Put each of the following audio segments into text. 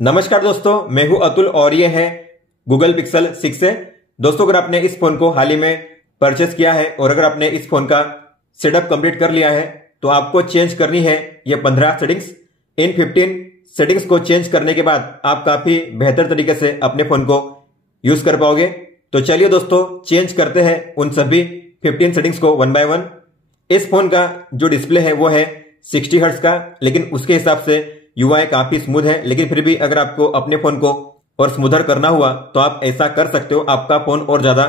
नमस्कार दोस्तों, मैं हूं अतुल और ये है गूगल पिक्सल 6 से। दोस्तों, अगर आपने इस फोन को हाल ही में परचेस किया है और अगर आपने इस फोन का सेटअप कंप्लीट कर लिया है तो आपको चेंज करनी है ये 15 सेटिंग्स। इन 15 सेटिंग्स को चेंज करने के बाद आप काफी बेहतर तरीके से अपने फोन को यूज कर पाओगे। तो चलिए दोस्तों, चेंज करते हैं उन सभी 15 सेटिंग्स को वन बाय वन। इस फोन का जो डिस्प्ले है वो है 60 हर्ट्ज का, लेकिन उसके हिसाब से यूआई काफी स्मूथ है। लेकिन फिर भी अगर आपको अपने फोन को और स्मूथर करना हुआ तो आप ऐसा कर सकते हो, आपका फोन और ज्यादा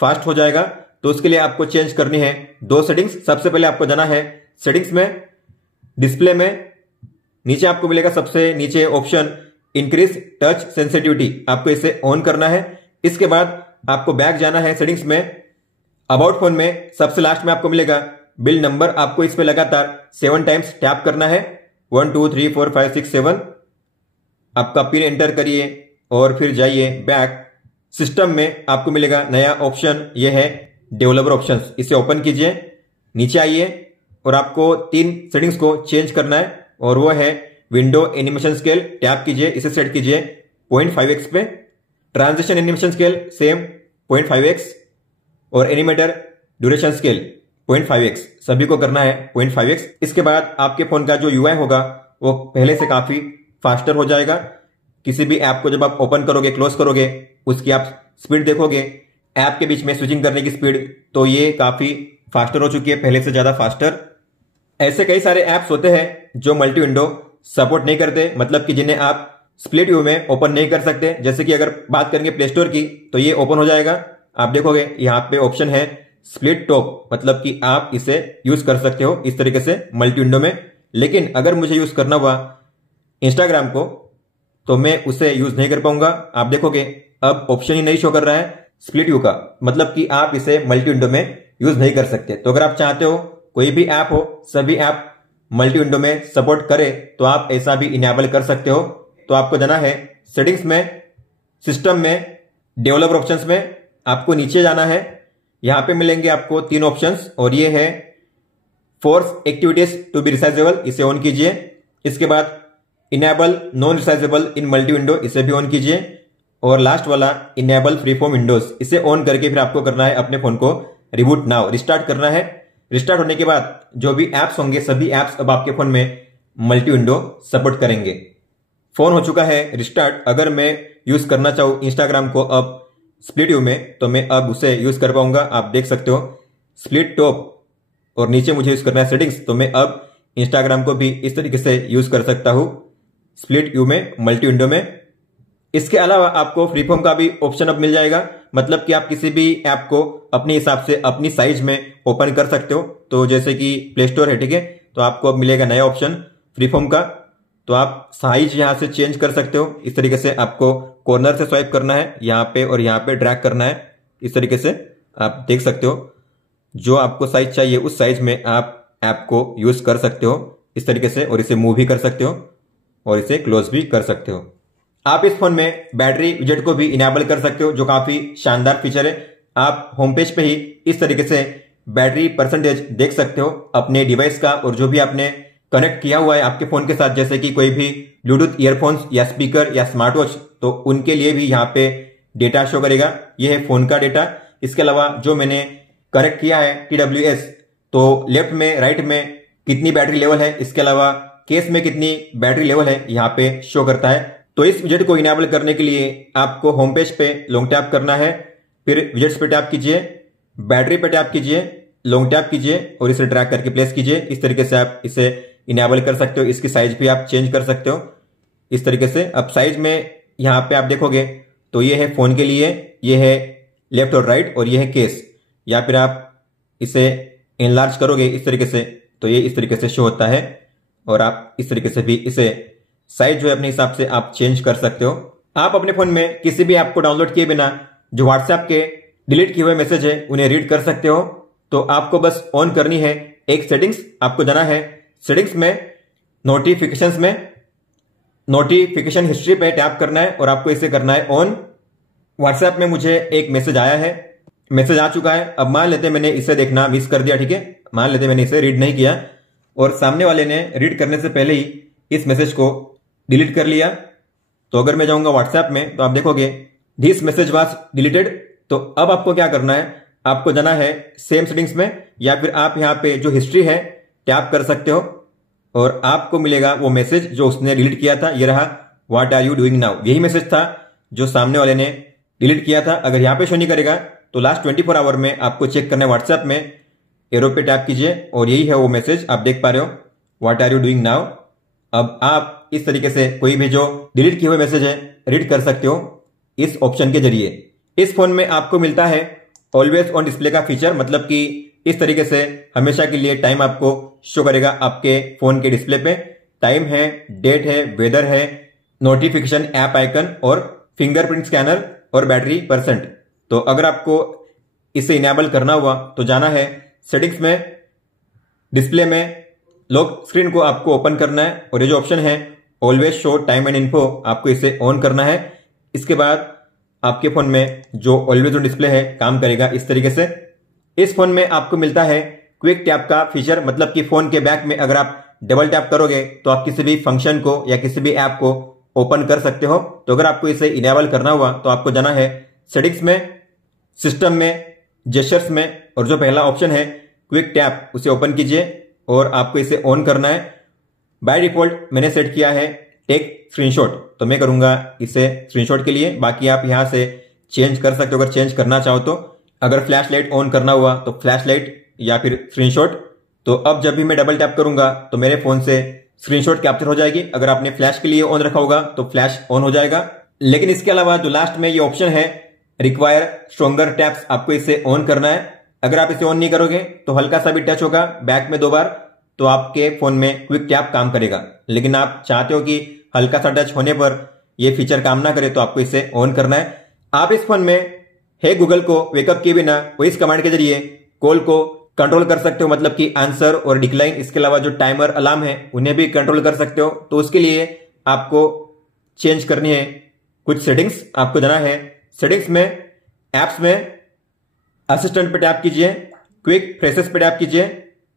फास्ट हो जाएगा। तो उसके लिए आपको चेंज करनी है दो सेटिंग्स। सबसे पहले आपको जाना है सेटिंग्स में, डिस्प्ले में नीचे आपको मिलेगा सबसे नीचे ऑप्शन इंक्रीज टच सेंसिटिविटी, आपको इसे ऑन करना है। इसके बाद आपको बैक जाना है सेटिंग्स में, अबाउट फोन में सबसे लास्ट में आपको मिलेगा बिल नंबर, आपको इस पे लगातार 7 टाइम्स टैप करना है। 1 2 3 4 5 6 7 आपका पिन एंटर करिए और फिर जाइए बैक। सिस्टम में आपको मिलेगा नया ऑप्शन, यह है डेवलपर ऑप्शंस, इसे ओपन कीजिए। नीचे आइए और आपको 3 सेटिंग्स को चेंज करना है और वो है विंडो एनिमेशन स्केल, टैप कीजिए, इसे सेट कीजिए 0.5x पे। Transition animation scale same 0.5x और एनिमेटर ड्यूरेशन स्केल 0.5x, सभी को करना है 0.5x। इसके बाद आपके फोन का जो यूआई होगा वो पहले से काफी फास्टर हो जाएगा। किसी भी ऐप को जब आप ओपन करोगे, क्लोज करोगे, उसकी आप स्पीड देखोगे, ऐप के बीच में स्विचिंग करने की स्पीड, तो ये काफी फास्टर हो चुकी है, पहले से ज्यादा फास्टर। ऐसे कई सारे ऐप्स होते हैं जो मल्टी विंडो सपोर्ट नहीं करते, मतलब कि जिन्हें आप स्प्लिट व्यू में ओपन नहीं कर सकते। जैसे कि अगर बात करेंगे प्ले स्टोर की तो ये ओपन हो जाएगा। आप देखोगे यहाँ पे ऑप्शन है स्प्लिट टॉप, मतलब कि आप इसे यूज कर सकते हो इस तरीके से मल्टी विंडो में। लेकिन अगर मुझे यूज करना हुआ इंस्टाग्राम को तो मैं उसे यूज नहीं कर पाऊंगा। आप देखोगे अब ऑप्शन ही नहीं शो कर रहा है स्प्लिट व्यू का, मतलब कि आप इसे मल्टी विंडो में यूज नहीं कर सकते। तो अगर आप चाहते हो कोई भी ऐप हो, सभी ऐप मल्टी विंडो में सपोर्ट करे, तो आप ऐसा भी इनेबल कर सकते हो। तो आपको जाना है सेटिंग्स में, सिस्टम में, डेवलपर ऑप्शंस में, आपको नीचे जाना है। यहां पे मिलेंगे आपको 3 ऑप्शंस और ये है force activities to be resizable, इसे ऑन कीजिए। इसके बाद enable non resizable in multi window, इसे भी ऑन कीजिए। और लास्ट वाला इनेबल फ्री फॉर्म विंडोज, इसे ऑन करके फिर आपको करना है अपने फोन को रिबूट नाउ, रिस्टार्ट करना है। रिस्टार्ट होने के बाद जो भी एप्स होंगे सभी एप्स अब आपके फोन में मल्टी विंडो सपोर्ट करेंगे। फोन हो चुका है रिस्टार्ट। अगर मैं यूज करना चाहूँ इंस्टाग्राम को अब स्प्लिट व्यू में तो मैं अब उसे यूज कर पाऊंगा। आप देख सकते हो स्प्लिट टॉप और नीचे मुझे यूज करना है सेटिंग्स, तो मैं अब इंस्टाग्राम को भी इस तरीके से यूज कर सकता हूं स्प्लिट व्यू में, मल्टी विंडो में। इसके अलावा आपको फ्री फॉर्म का भी ऑप्शन अब मिल जाएगा, मतलब कि आप किसी भी ऐप को अपने हिसाब से अपनी साइज में ओपन कर सकते हो। तो जैसे कि प्ले स्टोर है, ठीक है, तो आपको अब मिलेगा नया ऑप्शन फ्री फॉर्म का, तो आप साइज यहां से चेंज कर सकते हो। इस तरीके से आपको कॉर्नर से स्वाइप करना है, यहां पे और यहां पे ड्रैग करना है। इस तरीके से आप देख सकते हो जो आपको साइज चाहिए उस साइज में आप ऐप को यूज कर सकते हो इस तरीके से, और इसे मूव भी कर सकते हो और इसे क्लोज भी कर सकते हो। आप इस फोन में बैटरी विजेट को भी इनेबल कर सकते हो, जो काफी शानदार फीचर है। आप होम पेज पे ही इस तरीके से बैटरी परसेंटेज देख सकते हो अपने डिवाइस का, और जो भी आपने कनेक्ट किया हुआ है आपके फोन के साथ, जैसे कि कोई भी ब्लूटूथ ईयरफोन्स या स्पीकर या स्मार्ट वॉच, तो उनके लिए भी यहाँ पे डेटा शो करेगा। यह है फोन का डेटा। इसके अलावा जो मैंने कनेक्ट किया है TWS, तो लेफ्ट में राइट में कितनी बैटरी लेवल है, इसके अलावा केस में कितनी बैटरी लेवल है, यहाँ पे शो करता है। तो इस विजेट को इनेबल करने के लिए आपको होम पेज पे लॉन्ग टैप करना है, फिर विजेट्स पे टैप कीजिए, बैटरी पे टैप कीजिए, लॉन्ग टैप कीजिए और इसे ड्रैग करके प्लेस कीजिए। इस तरीके से आप इसे इनेबल कर सकते हो। इसकी साइज भी आप चेंज कर सकते हो इस तरीके से। अब साइज में यहां पे आप देखोगे तो ये है फोन के लिए, ये है लेफ्ट और राइट, और ये है केस। या फिर आप इसे एनलार्ज करोगे इस तरीके से तो ये इस तरीके से शो होता है, और आप इस तरीके से भी इसे साइज जो है अपने हिसाब से आप चेंज कर सकते हो। आप अपने फोन में किसी भी ऐप को डाउनलोड किए बिना जो व्हाट्सएप के डिलीट किए हुए मैसेज है उन्हें रीड कर सकते हो। तो आपको बस ऑन करनी है एक सेटिंग्स। आपको जाना है सेटिंग्स में, नोटिफिकेशंस में, नोटिफिकेशन हिस्ट्री पे टैप करना है और आपको इसे करना है ऑन। व्हाट्सएप में मुझे एक मैसेज आया है, मैसेज आ चुका है। अब मान लेते मैंने इसे देखना मिस कर दिया, ठीक है, मान लेते मैंने इसे रीड नहीं किया और सामने वाले ने रीड करने से पहले ही इस मैसेज को डिलीट कर लिया, तो अगर मैं जाऊंगा व्हाट्सएप में तो आप देखोगे दिस मैसेज वाज डिलीटेड। तो अब आपको क्या करना है, आपको जाना है सेम सेटिंग्स में, या फिर आप यहाँ पे जो हिस्ट्री है टैप कर सकते हो और आपको मिलेगा वो मैसेज जो उसने डिलीट किया था। ये रहा, what are you doing now. यही मैसेज था जो सामने वाले ने डिलीट किया था। अगर यहाँ पे शो नहीं करेगा तो लास्ट 24 आवर में आपको चेक करना है। व्हाट्सएप में एरो पे टैप कीजिए और यही है वो मैसेज, आप देख पा रहे हो, what are you doing now. अब आप इस तरीके से कोई भी जो डिलीट किए हुए मैसेज है रीड कर सकते हो इस ऑप्शन के जरिए। इस फोन में आपको मिलता है ऑलवेज ऑन डिस्प्ले का फीचर, मतलब कि इस तरीके से हमेशा के लिए टाइम आपको शो करेगा आपके फोन के डिस्प्ले पे। टाइम है, डेट है, वेदर है, नोटिफिकेशन, ऐप आइकन और फिंगरप्रिंट स्कैनर और बैटरी परसेंट। तो अगर आपको इसे इनेबल करना हुआ तो जाना है सेटिंग्स में, डिस्प्ले में लॉक स्क्रीन को आपको ओपन करना है और ये जो ऑप्शन है always show time and info, आपको इसे ऑन करना है। इसके बाद आपके फोन में जो ऑलवेज ऑन डिस्प्ले है काम करेगा इस तरीके से। इस फोन में आपको मिलता है क्विक टैप का फीचर, मतलब कि फोन के बैक में अगर आप डबल टैप करोगे तो आप किसी भी फंक्शन को या किसी भी ऐप को ओपन कर सकते हो। तो अगर आपको इसे इनेबल करना हुआ तो आपको जाना है सेटिंग्स में, सिस्टम में, जेस्चर्स में, और जो पहला ऑप्शन है क्विक टैप उसे ओपन कीजिए और आपको इसे ऑन करना है। बाय डिफॉल्ट मैंने सेट किया है टेक स्क्रीनशॉट, तो मैं करूंगा इसे स्क्रीनशॉट के लिए। बाकी आप यहां से चेंज कर सकते हो अगर चेंज करना चाहो तो। अगर फ्लैश लाइट ऑन करना हुआ तो फ्लैश लाइट या फिर स्क्रीनशॉट। तो अब जब भी मैं डबल टैप करूंगा तो मेरे फोन से स्क्रीनशॉट कैप्चर हो जाएगी। अगर आपने फ्लैश के लिए ऑन रखा होगा तो फ्लैश ऑन हो जाएगा। लेकिन इसके अलावा जो लास्ट में ये ऑप्शन है रिक्वायर स्ट्रॉन्गर टैप्स, आपको इसे ऑन करना है। अगर आप इसे ऑन नहीं करोगे तो हल्का सा भी टच होगा बैक में 2 बार तो आपके फोन में क्विक टैप काम करेगा। लेकिन आप चाहते हो कि हल्का सा टच होने पर यह फीचर काम ना करे तो आपको इसे ऑन करना है। आप इस फोन में हे गूगल को वेकअप किए बिना वॉइस कमांड के जरिए कॉल को कंट्रोल कर सकते हो, मतलब कि आंसर और डिक्लाइन। इसके अलावा जो टाइमर अलार्म है उन्हें भी कंट्रोल कर सकते हो। तो उसके लिए आपको चेंज करनी है कुछ सेटिंग्स। आपको जाना है सेटिंग्स में, एप्स में, असिस्टेंट पे टैप कीजिए, क्विक फ्रेसेस पे टैप कीजिए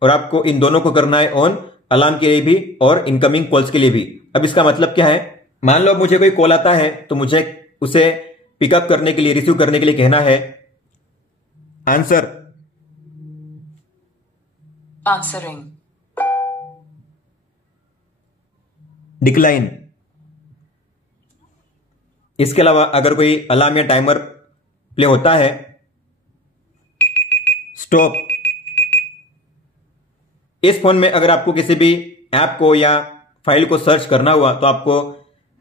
और आपको इन दोनों को करना है ऑन, अलार्म के लिए भी और इनकमिंग कॉल्स के लिए भी। अब इसका मतलब क्या है, मान लो मुझे कोई कॉल आता है तो मुझे उसे पिकअप करने के लिए, रिसीव करने के लिए कहना है आंसर, आंसरिंग, डिक्लाइन। इसके अलावा अगर कोई अलार्म या टाइमर प्ले होता है, स्टॉप। इस फोन में अगर आपको किसी भी ऐप को या फाइल को सर्च करना हुआ तो आपको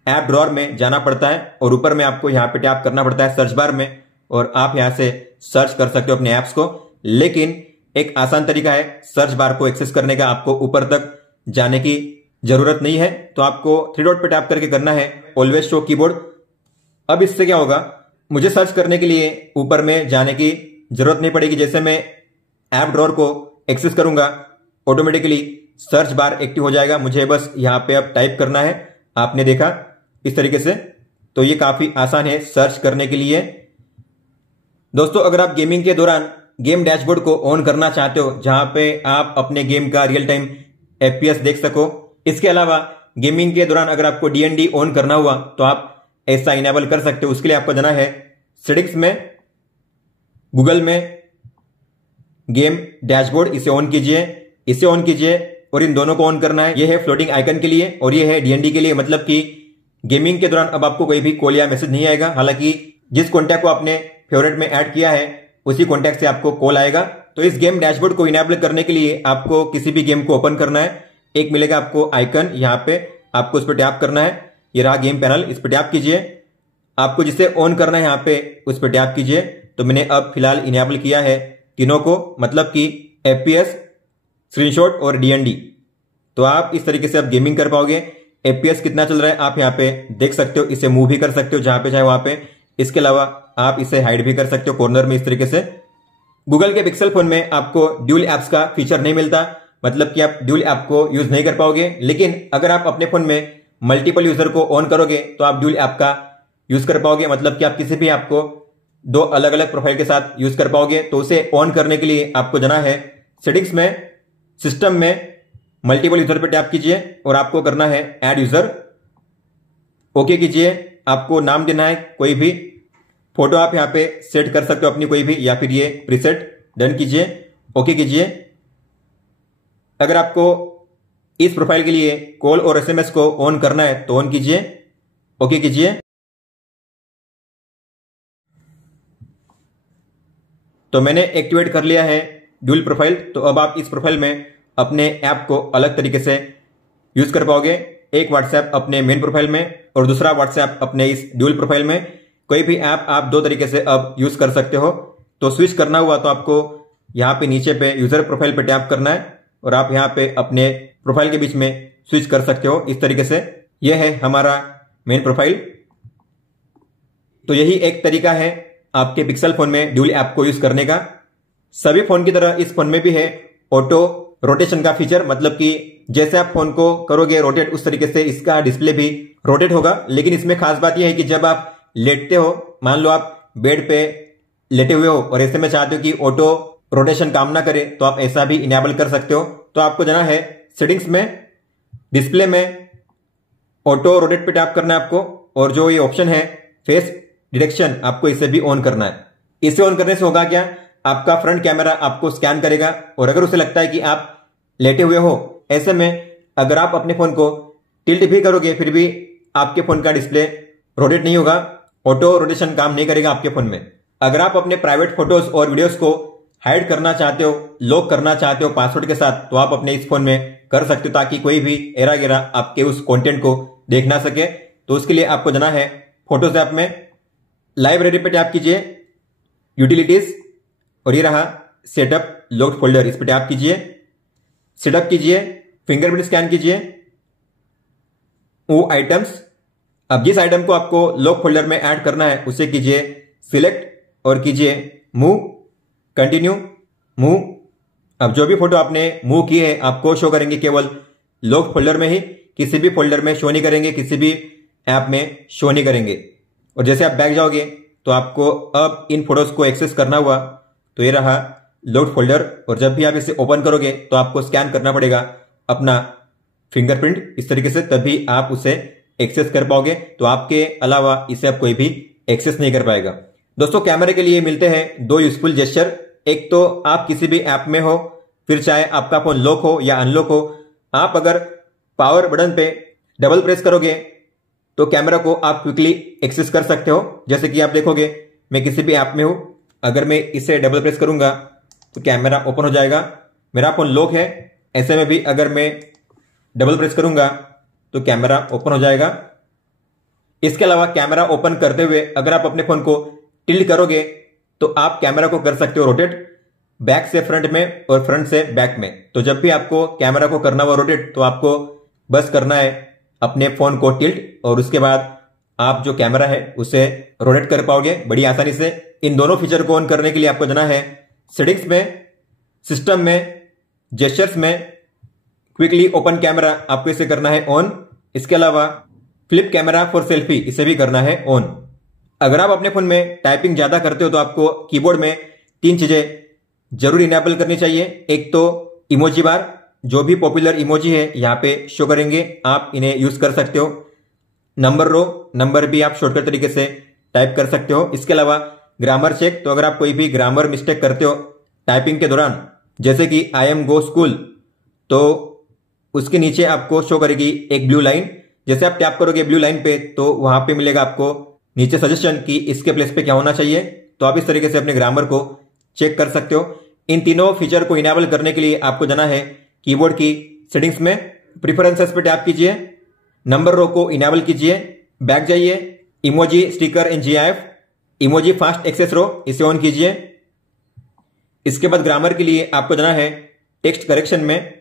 ऐप ड्रॉअर में जाना पड़ता है और ऊपर में आपको यहां पे टैप करना पड़ता है सर्च बार में और आप यहां से सर्च कर सकते हो अपने ऐप्स को। लेकिन एक आसान तरीका है सर्च बार को एक्सेस करने का, आपको ऊपर तक जाने की जरूरत नहीं है। तो आपको 3 डॉट पे टैप करके करना है ऑलवेज शो कीबोर्ड। अब इससे क्या होगा, मुझे सर्च करने के लिए ऊपर में जाने की जरूरत नहीं पड़ेगी। जैसे मैं ऐप ड्रॉअर को एक्सेस करूंगा ऑटोमेटिकली सर्च बार एक्टिव हो जाएगा। मुझे बस यहां पे अब टाइप करना है, आपने देखा इस तरीके से। तो ये काफी आसान है सर्च करने के लिए। दोस्तों अगर आप गेमिंग के दौरान गेम डैशबोर्ड को ऑन करना चाहते हो जहां पे आप अपने गेम का रियल टाइम एफपीएस देख सको, इसके अलावा गेमिंग के दौरान अगर आपको डीएनडी ऑन करना हुआ तो आप ऐसा इनेबल कर सकते हो। उसके लिए आपको जाना है सेटिंग्स में, गूगल में, गेम डैशबोर्ड, इसे ऑन कीजिए, इसे ऑन कीजिए और इन दोनों को ऑन करना है। ये है फ्लोटिंग आइकन के लिए और ये है डीएनडी के लिए, मतलब कि गेमिंग के दौरान अब आपको कोई भी कॉल या मैसेज नहीं आएगा। हालांकि जिस कॉन्टैक्ट को आपने फेवरेट में ऐड किया है उसी कॉन्टैक्ट से आपको कॉल आएगा। तो इस गेम डैशबोर्ड को इनेबल करने के लिए आपको किसी भी गेम को ओपन करना है। एक मिलेगा आपको आइकन, यहां पे आपको उस पर टैप करना है। ये रहा गेम पैनल, इस पर टैप कीजिए। आपको जिसे ऑन करना है यहां पे उस पर टैप कीजिए। तो मैंने अब फिलहाल इनेबल किया है तीनों को, मतलब कि एफपीएस, स्क्रीनशॉट और डीएनडी। तो आप इस तरीके से अब गेमिंग कर पाओगे। एफपीएस कितना चल रहा है आप यहाँ पे देख सकते हो, इसे मूव भी कर सकते हो जहां पे चाहे वहां पे। इसके अलावा आप इसे हाइड भी कर सकते हो कॉर्नर में इस तरीके से। गूगल के पिक्सल फोन में आपको ड्यूल एप्स का फीचर नहीं मिलता, मतलब कि आप ड्यूल ऐप को यूज नहीं कर पाओगे। लेकिन अगर आप अपने फोन में मल्टीपल यूजर को ऑन करोगे तो आप ड्यूल ऐप का यूज कर पाओगे, मतलब कि आप किसी भी ऐप को 2 अलग अलग प्रोफाइल के साथ यूज कर पाओगे। तो उसे ऑन करने के लिए आपको जाना है सेटिंग्स में, सिस्टम में, मल्टीपल यूजर पे टैप कीजिए और आपको करना है ऐड यूजर ओके कीजिए। आपको नाम देना है कोई भी, फोटो आप यहाँ पे सेट कर सकते हो अपनी कोई भी, या फिर ये प्रीसेट। डन कीजिए, ओके कीजिए। अगर आपको इस प्रोफाइल के लिए कॉल और एसएमएस को ऑन करना है तो ऑन कीजिए, ओके कीजिए। तो मैंने एक्टिवेट कर लिया है ड्यूल प्रोफाइल। तो अब आप इस प्रोफाइल में अपने ऐप को अलग तरीके से यूज कर पाओगे। एक व्हाट्सएप अपने मेन प्रोफाइल में और दूसरा व्हाट्सएप अपने इस ड्यूल प्रोफाइल में। कोई भी ऐप आप दो तरीके से अब यूज कर सकते हो। तो स्विच करना हुआ तो आपको यहाँ पे नीचे पे यूजर प्रोफाइल पे टैप करना है और आप यहाँ पे अपने प्रोफाइल के बीच में स्विच कर सकते हो इस तरीके से। यह है हमारा मेन प्रोफाइल। तो यही एक तरीका है आपके पिक्सल फोन में ड्यूल ऐप को यूज करने का। सभी फोन की तरह इस फोन में भी है ऑटो रोटेशन का फीचर, मतलब कि जैसे आप फोन को करोगे रोटेट उस तरीके से इसका डिस्प्ले भी रोटेट होगा। लेकिन इसमें खास बात यह है कि जब आप लेटते हो, मान लो आप बेड पे लेटे हुए हो और ऐसे में चाहते हो कि ऑटो रोटेशन काम ना करे, तो आप ऐसा भी इनेबल कर सकते हो। तो आपको जाना है सेटिंग्स में, डिस्प्ले में ऑटो रोटेट पे टैप करना है आपको, और जो ये ऑप्शन है फेस डिटेक्शन, आपको इसे भी ऑन करना है। इसे ऑन करने से होगा क्या, आपका फ्रंट कैमरा आपको स्कैन करेगा और अगर उसे लगता है कि आप लेटे हुए हो, ऐसे में अगर आप अपने फोन को टिल्ट भी करोगे फिर भी आपके फोन का डिस्प्ले रोटेट नहीं होगा, ऑटो रोटेशन काम नहीं करेगा आपके फोन में। अगर आप अपने प्राइवेट फोटोज और वीडियोस को हाइड करना चाहते हो, लॉक करना चाहते हो पासवर्ड के साथ, तो आप अपने इस फोन में कर सकते हो ताकि कोई भी एरा गेरा आपके उस कंटेंट को देख ना सके। तो उसके लिए आपको जाना है फोटोज ऐप में, लाइब्रेरी पे टैप कीजिए, यूटिलिटीज, और ये रहा सेटअप लॉक्ड फोल्डर, इस पर टैप कीजिए, सेटअप कीजिए, फिंगरप्रिंट स्कैन कीजिए, वो आइटम्स। अब जिस आइटम को आपको लॉक फोल्डर में ऐड करना है उसे कीजिए सिलेक्ट और कीजिए मूव, कंटिन्यू, मूव। अब जो भी फोटो आपने मूव की है आपको शो करेंगे केवल लॉक फोल्डर में ही, किसी भी फोल्डर में शो नहीं करेंगे, किसी भी ऐप में शो नहीं करेंगे। और जैसे आप बैक जाओगे तो आपको अब इन फोटोज को एक्सेस करना हुआ तो ये रहा लॉक्ड फोल्डर, और जब भी आप इसे ओपन करोगे तो आपको स्कैन करना पड़ेगा अपना फिंगरप्रिंट इस तरीके से, तभी आप उसे एक्सेस कर पाओगे। तो आपके अलावा इसे अब कोई भी एक्सेस नहीं कर पाएगा। दोस्तों, कैमरे के लिए मिलते हैं दो यूजफुल जेस्चर। एक तो आप किसी भी ऐप में हो, फिर चाहे आपका फोन लॉक हो या अनलॉक हो, आप अगर पावर बटन पे डबल प्रेस करोगे तो कैमरा को आप क्विकली एक्सेस कर सकते हो। जैसे कि आप देखोगे मैं किसी भी ऐप में हूं, अगर मैं इसे डबल प्रेस करूंगा तो कैमरा ओपन हो जाएगा। मेरा फोन लॉक है, ऐसे में भी अगर मैं डबल प्रेस करूंगा तो कैमरा ओपन हो जाएगा। इसके अलावा कैमरा ओपन करते हुए अगर आप अपने फोन को टिल्ट करोगे तो आप कैमरा को कर सकते हो रोटेट, बैक से फ्रंट में और फ्रंट से बैक में। तो जब भी आपको कैमरा को करना हो रोटेट तो आपको बस करना है अपने फोन को टिल्ट, और उसके बाद आप जो कैमरा है उसे रोटेट कर पाओगे बड़ी आसानी से। इन दोनों फीचर को ऑन करने के लिए आपको जाना है सेटिंग्स में, सिस्टम में, जेस्चर्स में, क्विकली ओपन कैमरा आपको इसे करना है ऑन। इसके अलावा फ्लिप कैमरा फॉर सेल्फी इसे भी करना है ऑन। अगर आप अपने फोन में टाइपिंग ज्यादा करते हो तो आपको कीबोर्ड में तीन चीजें जरूर इनेबल करनी चाहिए। एक तो इमोजी बार, जो भी पॉपुलर इमोजी है यहाँ पे शो करेंगे, आप इन्हें यूज कर सकते हो। नंबर रो, नंबर भी आप शॉर्टकट तरीके से टाइप कर सकते हो। इसके अलावा ग्रामर चेक, तो अगर आप कोई भी ग्रामर मिस्टेक करते हो टाइपिंग के दौरान, जैसे कि आई एम गो स्कूल, तो उसके नीचे आपको शो करेगी एक ब्लू लाइन। जैसे आप टैप करोगे ब्लू लाइन पे तो वहां पे मिलेगा आपको नीचे सजेशन कि इसके प्लेस पे क्या होना चाहिए। तो आप इस तरीके से अपने ग्रामर को चेक कर सकते हो। इन तीनों फीचर को इनेबल करने के लिए आपको जाना है कीबोर्ड की सेटिंग्स में, प्रिफरेंसेस पे टैप कीजिए, नंबर रो को इनेबल कीजिए, बैक जाइए, emoji sticker and GIF, emoji fast access row इसे ऑन कीजिए। इसके बाद ग्रामर के लिए आपको जाना है टेक्स्ट करेक्शन में,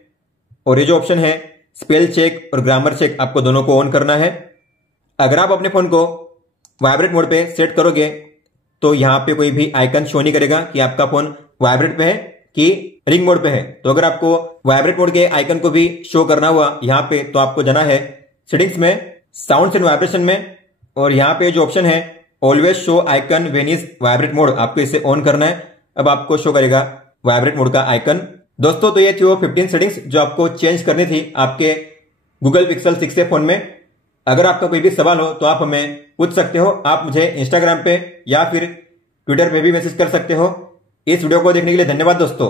और ये जो ऑप्शन है स्पेल चेक और ग्रामर चेक, आपको दोनों को ऑन करना है। अगर आप अपने फोन को वाइब्रेट मोड पे सेट करोगे तो यहाँ पे कोई भी आइकन शो नहीं करेगा कि आपका फोन वाइब्रेट पे है कि रिंग मोड पे है। तो अगर आपको वाइब्रेट मोड के आइकन को भी शो करना हुआ यहाँ पे, तो आपको जाना है सेटिंग्स में, साउंड एंड वाइब्रेशन में, और यहाँ पे जो ऑप्शन है always show icon when is vibrate mode, आपको इसे ऑन करना है। अब आपको शो करेगा वाइब्रेट मोड का आइकन। दोस्तों, तो ये थी वो 15 सेटिंग्स जो आपको चेंज करनी थी आपके गूगल पिक्सल 6 फोन में। अगर आपका कोई भी सवाल हो तो आप हमें पूछ सकते हो। आप मुझे इंस्टाग्राम पे या फिर ट्विटर पे भी मैसेज कर सकते हो। इस वीडियो को देखने के लिए धन्यवाद दोस्तों।